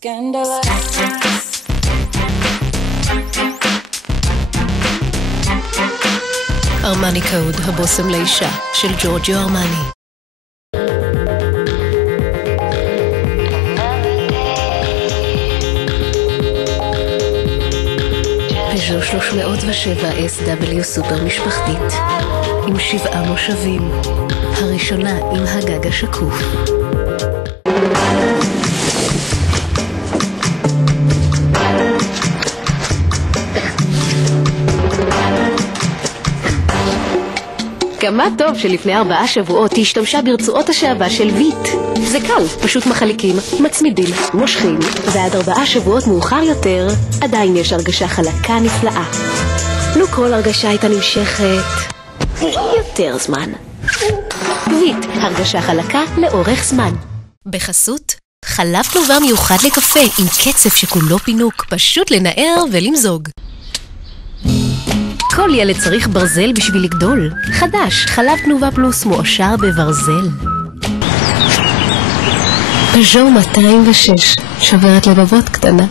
Scandalous. ארמני קוד, הבושם לאישה, של ג'ורג'יו ארמני. פז'ו 307 SW סופר משפחתית, עם 7 מושבים, הראשונה עם הגג השקוף. כמה טוב שלפני 4 שבועות השתמשה ברצועות השעבה של ויט. זה קל, פשוט מחליקים, מצמידים, מושכים, ועד 4 שבועות מאוחר יותר, עדיין יש הרגשה חלקה נפלאה. לו כל הרגשה הייתה נמשכת יותר זמן. ויט, הרגשה חלקה לאורך זמן. בחסות, חלב תנובה מיוחד לקפה עם קצף שכולו פינוק, פשוט לנער ולמזוג. כל ילד צריך ברזל בשביל לגדול. חדש, חלב תנובה פלוס מואשר בברזל. פז'ו 206, שוברת לבבות קטנה.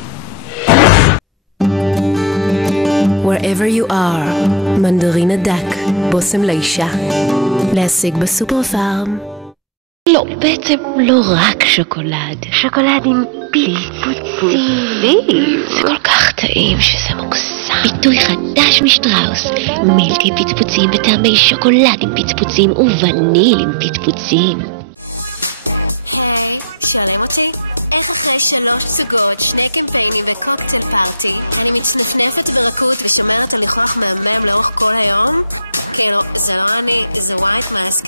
Wherever you are, מנדרינה דק, בושם לאישה. להשיג בסופר פארם. לא, בעצם לא רק שוקולד. שוקולד עם פצפוצים. זה כל כך טעים שזה מוגזם. ביטוי חדש משטראוס. מילק עם פצפוצים וטעמי שוקולד עם פצפוצים ווניל עם פצפוצים. שואלים אותי, איך אחרי 3 הצגות, 2 קמפיינים וקוקטייל פארטי, אני מצנפנפת ברכות ושומרת על ניחוח מהמם לאורך כל היום? כאילו, זה לא אני, זה ווייט מאסק.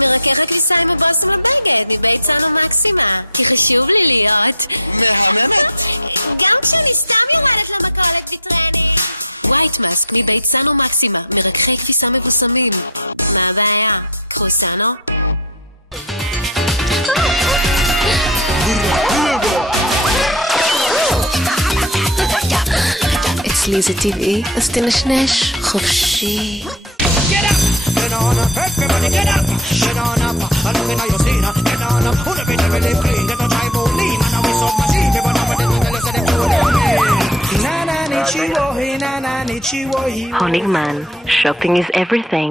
מרכזת לישראל בבוסם הבגד, עם ביצה למקסימה, כי חשוב לי להיות גם כשאני סתם יורדת למכולת תתרני. ווייט מאסק מביצה למקסימה, מרככי תפיסה מבוסמים. הבעיה, קרוסנו? אצלי זה טבעי, אז תנשנש חופשי. Get up, get on up, everybody get up, get on up, I'm looking at your scene, get on up, who the bit of it clean, get on time for lean, and now we saw my team, people know what they're listen to them. Na na nichiwo, hey na na nichiwo, Honigman, shopping is everything.